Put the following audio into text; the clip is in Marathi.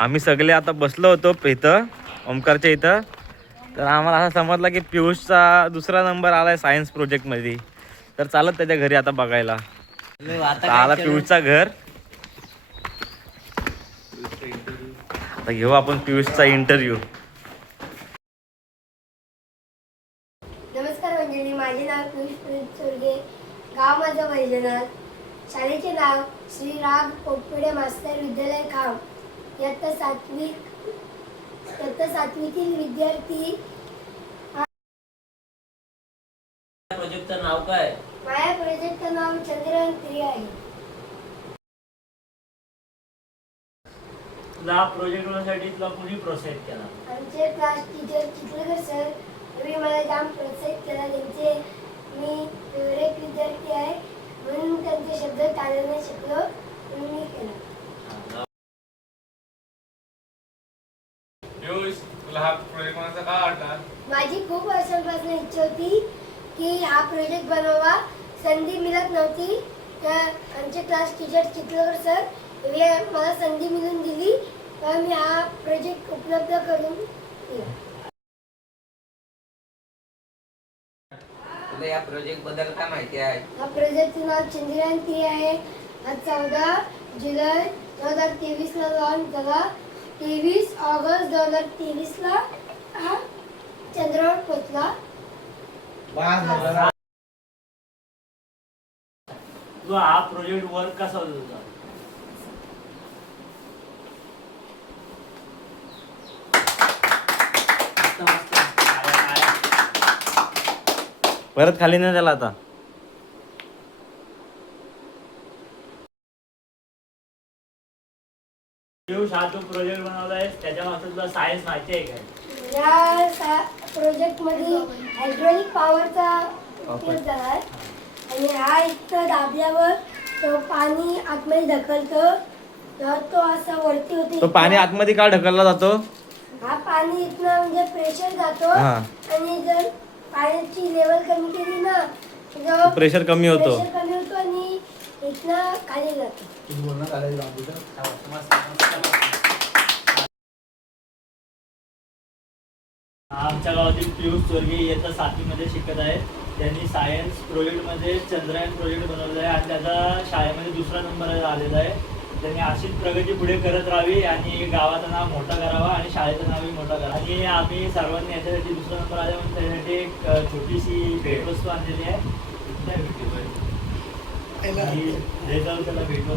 आम्ही सगळे आता बसलो होतो इथं ओमकारच्या इथं. तर आम्हाला असं समजलं की पियुषचा दुसरा नंबर आलाय सायन्स प्रोजेक्टमध्ये. तर चालत त्याच्या घरी आता बघायला. आता आला पियुषचा घर. आता घेऊ आपण पियुषचा इंटरव्ह्यू नमस्कार मंडळी माझे नाव पियुष चोरगे. गाव माझं वैजनाथ. शाळेचे नाव श्री राग पोटपेडे मास्तर विद्यालय खाम. इयत्ता सातवी इयत्ता सातवीतील विद्यार्थी प्रोजेक्टचं नाव काय? माझ्या प्रोजेक्टचं नाव चंद्रयान थ्री आहे. तुला प्रोजेक्ट होण्यासाठी तुला कुणी प्रोसेस केला? आमचे क्लास टीचर चिखलेकर सर यांनी मला जाम प्रोत्साहित केला. त्यांचे मी फेवरेट विद्यार्थी आहे. म्हणून त्यांचे शब्द चालवण्यास शिकलो म्हणून मी केला. पियुष तुला हा प्रोजेक्ट कोणाचा का आवडला माझी खूप वर्षांपासून इच्छा होती की हा प्रोजेक्ट बनवावा. संधी मिळत नव्हती. तर आमचे क्लास टीचर चिखलेकर सर यांनी मला संधी मिळून दिली. तर मी हा प्रोजेक्ट उपलब्ध करून दिला. तुला या प्रोजेक्टबद्दल काय माहिती आहे? हा प्रोजेक्टचं नाव चंद्रयान थ्री आहे. हा चौदा जुलै दोन हजार तेवीसला लॉन्च झाला. तेवीस ऑगस्ट दोन हजार तेवीसला हा चंद्रावर पोचला तू हा प्रोजेक्ट वर्क कसा होता तुझा. परत खाली नाही त्याला आता. पियुष हा तू प्रोजेक्ट बनवलाय त्याच्या मागचं तुला सायन्स माहिती आहे काय या प्रोजेक्टमध्ये हायड्रोलिक पॉवरचा उपयोग झाला आहे. आणि हा इतकं दाबल्यावर तो पाणी आतमध्ये ढकलतो. तो असा वरती होतो. तो पाणी आतमध्ये का ढकलला जातो? हा पाणी इथनं म्हणजे प्रेशर जातो. हा. आणि जर पाण्याची लेवल कमी केली ना तर प्रेशर कमी होतो. आमच्या गावातील पियुष चोरगे इयत्ता सातवीमध्ये शिकत आहेत. त्यांनी सायन्स प्रोजेक्टमध्ये चंद्रयान प्रोजेक्ट बनवलं आहे आणि त्याचा शाळेमध्ये दुसरा नंबर आलेला आहे. त्यांनी अशीच प्रगती पुढे करत राहावी आणि गावाचं नाव मोठा करावा आणि शाळेचं नावही मोठा करावं. आणि आम्ही सर्वांनी याच्यासाठी दुसरा नंबर आला म्हणून त्यासाठी एक छोटीशी भेटवस्तू आणलेली आहे. आणि हे त्याला भेटू